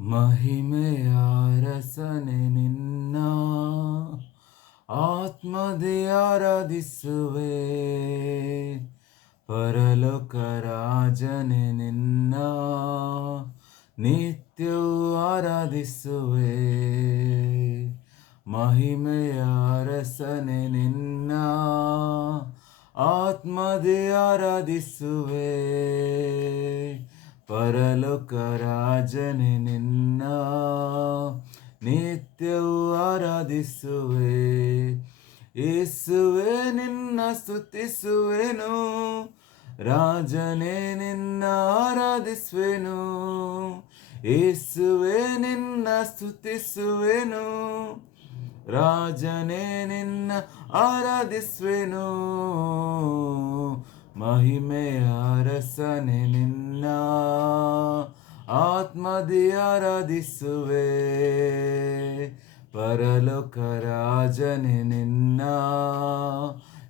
ಮಹಿಮೆಯ ರಸನೆ ನಿನ್ನ ಆತ್ಮದೇ ಆರಾಧಿಸುವೆ. ಪರಲೋಕ ರಾಜನೆ ನಿನ್ನ ನಿತ್ಯವೂ ಆರಾಧಿಸುವೆ. ಮಹಿಮೆಯ ರಸನೆ ನಿನ್ನ ಆತ್ಮದೇ ಆರಾಧಿಸುವೆ. ಪರಲೋಕ ರಾಜನೆ ನಿನ್ನ ನಿತ್ಯವೂ ಆರಾಧಿಸುವೆ. ಯೇಸುವೆ ನಿನ್ನ ಸ್ತುತಿಸುವೆನು, ರಾಜನೇ ನಿನ್ನ ಆರಾಧಿಸುವೆನು. ಯೇಸುವೆ ನಿನ್ನ ಸ್ತುತಿಸುವೆನು, ರಾಜನೇ ನಿನ್ನ ಆರಾಧಿಸುವೆನು. ಮಹಿಮೆಯ ರಸನೆ ನಿನ್ನ ಆತ್ಮದೇ ಆರಾಧಿಸುವೆ. ಪರಲೋಕ ರಾಜನೆ ನಿನ್ನ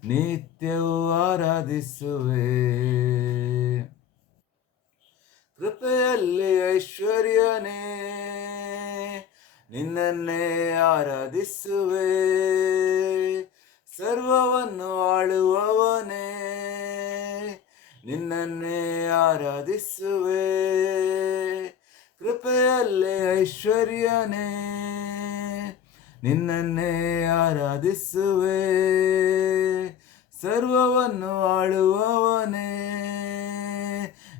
ನಿತ್ಯವೂ ಆರಾಧಿಸುವೆ. ಕೃಪೆಯಲ್ಲಿ ಐಶ್ವರ್ಯನೇ ನಿನ್ನನ್ನೇ ಆರಾಧಿಸುವೆ. ಸರ್ವವನ್ನು ಆಳುವವನೇ ನಿನ್ನನ್ನೇ ಆರಾಧಿಸುವೆ. ಕೃಪೆಯಲ್ಲಿ ಐಶ್ವರ್ಯನೇ ನಿನ್ನನ್ನೇ ಆರಾಧಿಸುವೆ. ಸರ್ವವನ್ನು ಆಳುವವನೇ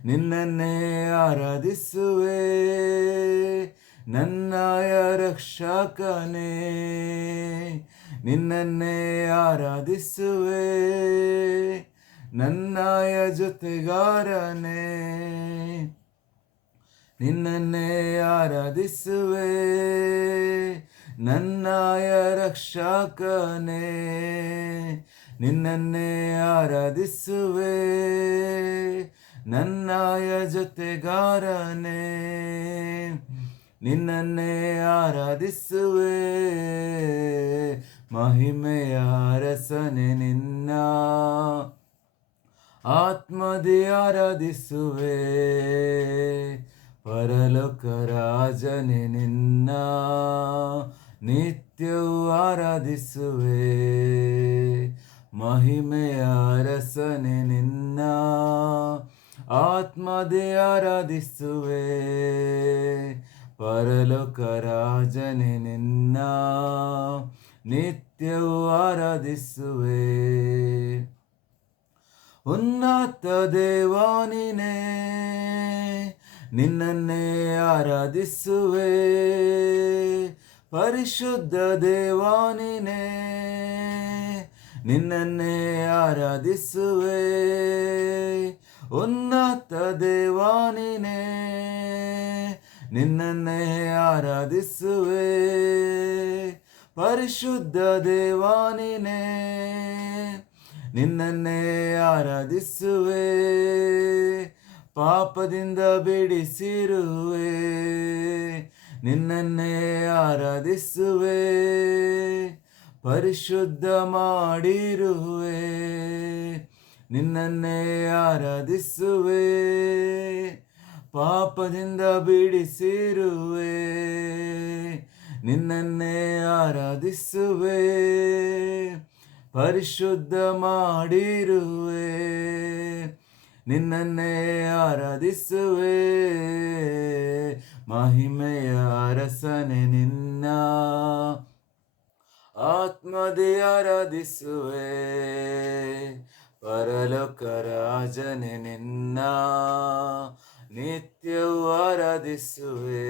ನಿನ್ನನ್ನೇ ಆರಾಧಿಸುವೆ. ನನ್ನಯ ರಕ್ಷಕನೇ ನಿನ್ನನ್ನೇ ಆರಾಧಿಸುವೆ. ನನ್ನಯ ಜೊತೆಗಾರನೇ ನಿನ್ನನ್ನೇ ಆರಾಧಿಸುವೆ. ನನ್ನಯ ರಕ್ಷಕನೇ ನಿನ್ನನ್ನೇ ಆರಾಧಿಸುವೆ. ನನ್ನಯ ಜೊತೆಗಾರನೇ ನಿನ್ನನ್ನೇ ಆರಾಧಿಸುವೆ. ಮಹಿಮೆಯ ರಸನೆ ನಿನ್ನ ಆತ್ಮದೇ ಆರಾಧಿಸುವೆ. ಪರಲೋಕ ರಾಜನೆ ನಿನ್ನ ನಿತ್ಯವೂ ಆರಾಧಿಸುವೆ. ಮಹಿಮೆಯ ರಸನೆ ನಿನ್ನ ಆತ್ಮದೇ ಆರಾಧಿಸುವೆ. ಪರಲೋಕ ರಾಜನೆ ನಿನ್ನ ನಿತ್ಯವೂ ಆರಾಧಿಸುವೆ. ಉನ್ನತ ದೇವಾನಿನೇ ನಿನ್ನನ್ನೇ ಆರಾಧಿಸುವೆ. ಪರಿಶುದ್ಧ ದೇವಾನಿನೇ ನಿನ್ನನ್ನೇ ಆರಾಧಿಸುವೆ. ಉನ್ನತ ದೇವಾನಿನೇ ನಿನ್ನನ್ನೇ ಆರಾಧಿಸುವೆ. ಪರಿಶುದ್ಧ ದೇವಾನಿನೇ ನಿನ್ನನ್ನೇ ಆರಾಧಿಸುವೆ. ಪಾಪದಿಂದ ಬಿಡಿಸಿರುವೆ ನಿನ್ನನ್ನೇ ಆರಾಧಿಸುವೆ. ಪರಿಶುದ್ಧ ಮಾಡಿರುವೆ ನಿನ್ನನ್ನೇ ಆರಾಧಿಸುವೆ. ಪಾಪದಿಂದ ಬಿಡಿಸಿರುವೆ ನಿನ್ನನ್ನೇ ಆರಾಧಿಸುವೆ. ಪರಿಶುದ್ಧ ಮಾಡಿರುವೆ ನಿನ್ನನ್ನೇ ಆರಾಧಿಸುವೆ. ಮಹಿಮೆಯ ರಸನೆ ನಿನ್ನ ಆತ್ಮದೇ ಆರಾಧಿಸುವೆ. ಪರಲೋಕ ರಾಜನೆ ನಿನ್ನ ನಿತ್ಯವೂ ಆರಾಧಿಸುವೆ.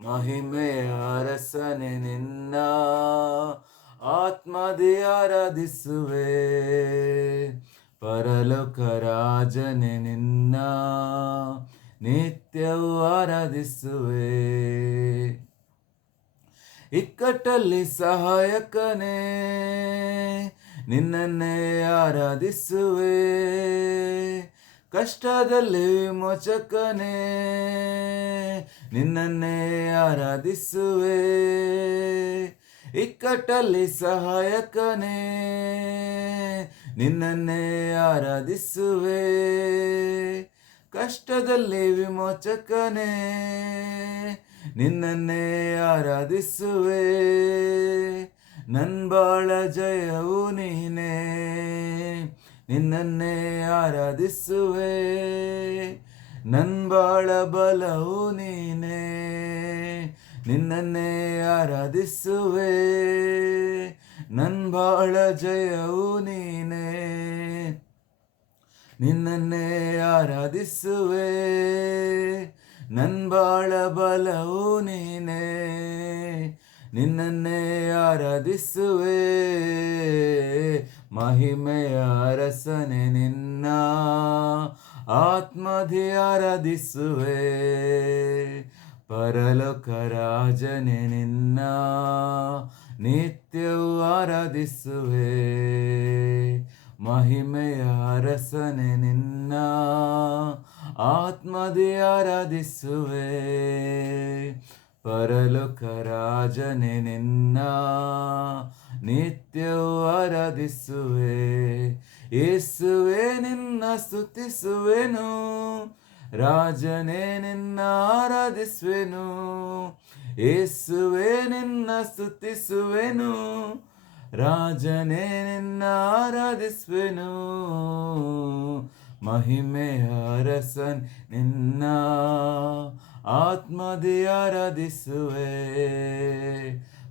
ಮಹಿಮೆಯ ರಸನೆ ನಿನ್ನ ಆತ್ಮದೇ ಆರಾಧಿಸುವೆ. ಪರಲೋಕ ರಾಜನೆ ನಿನ್ನ ನಿತ್ಯವೂ ಆರಾಧಿಸುವೆ. ಇಕ್ಕಟ್ಟಲ್ಲಿ ಸಹಾಯಕನೇ ನಿನ್ನನ್ನೇ ಆರಾಧಿಸುವೆ. ಕಷ್ಟದಲ್ಲಿ ವಿಮೋಚಕನೇ ನಿನ್ನನ್ನೇ ಆರಾಧಿಸುವೆ. ಇಕ್ಕಟ್ಟಲ್ಲಿ ಸಹಾಯಕನೇ ನಿನ್ನನ್ನೇ ಆರಾಧಿಸುವೆ. ಕಷ್ಟದಲ್ಲಿ ವಿಮೋಚಕನೇ, ನಿನ್ನನ್ನೇ ಆರಾಧಿಸುವೆ. ನನ್ ಬಾಳ ಜಯವು ನೀನೇ, ನಿನ್ನನ್ನೇ ಆರಾಧಿಸುವೆ. ನನ್ ಬಾಳ ಬಲವು ನೀನೇ, ನಿನ್ನನ್ನೇ ಆರಾಧಿಸುವೆ. ನನ್ ಬಾಳ ಜಯವು ನೀನೇ, ನಿನ್ನನ್ನೇ ಆರಾಧಿಸುವೆ. ನನ್ ಬಾಳ ಬಲವು ನೀನೇ, ನಿನ್ನನ್ನೇ ಆರಾಧಿಸುವೆ. ಮಹಿಮೆಯ ಅರಸನೆ ನಿನ್ನ ಆತ್ಮದಿ ಆರಾಧಿಸುವೆ. ಪರಲೋಕ ರಾಜನೆ ನಿನ್ನ ನಿತ್ಯವೂ ಆರಾಧಿಸುವೆ. ಮಹಿಮೆಯ ಅರಸನೆ ನಿನ್ನ ಆತ್ಮದಿ ಆರಾಧಿಸುವೆ. ಪರಲೋಕ ರಾಜನೆ ನಿನ್ನ ನಿತ್ಯವೂ ಆರಾಧಿಸುವೆ. ಯೇಸುವೆ ನಿನ್ನ ಸ್ತುತಿಸುವೆನು, ರಾಜನೇ ನಿನ್ನ ಆರಾಧಿಸುವೆನು. ಯೇಸುವೆ ನಿನ್ನ ಸ್ತುತಿಸುವೆನು, ರಾಜನೇ ನಿನ್ನ ಆರಾಧಿಸುವೆನು. ಮಹಿಮೆಯ ಅರಸನ್ ನಿನ್ನ ಆತ್ಮದಿ ಆರಾಧಿಸುವೆ.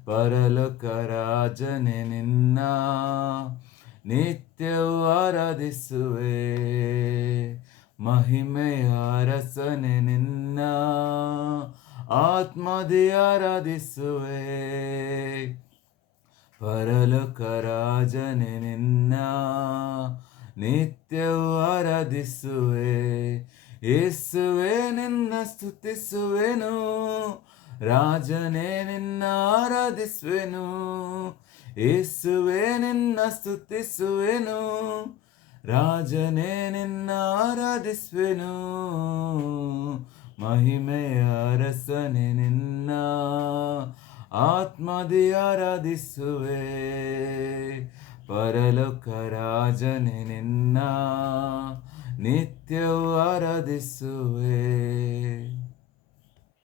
ಪರಲೋಕ ರಾಜನೇ ನಿನ್ನ ನಿತ್ಯವೂ ಆರಾಧಿಸುವೆ. ಮಹಿಮೆಯ ಅರಸನೆ ನಿನ್ನ ಆತ್ಮದಿ ಆರಾಧಿಸುವೆ. ಪರಲೋಕ ರಾಜನೆ ನಿನ್ನ ನಿತ್ಯವೂ ಆರಾಧಿಸುವೆ. ಯೇಸುವೆ ನಿನ್ನ ಸ್ತುತಿಸುವೆನು, ರಾಜನೇ ನಿನ್ನ ಆರಾಧಿಸುವೆನು. ಯೇಸುವೆ ನಿನ್ನ ಸ್ತುತಿಸುವೆನು, ರಾಜನೇ ನಿನ್ನ ಆರಾಧಿಸುವೆನು. ಮಹಿಮೆಯ ಅರಸನೆ ನಿನ್ನ ಆತ್ಮದಿ ಆರಾಧಿಸುವೆ. ಪರಲೋಕ ರಾಜನೆ ನಿನ್ನ ನಿತ್ಯವೂ ಆರಾಧಿಸುವೆ.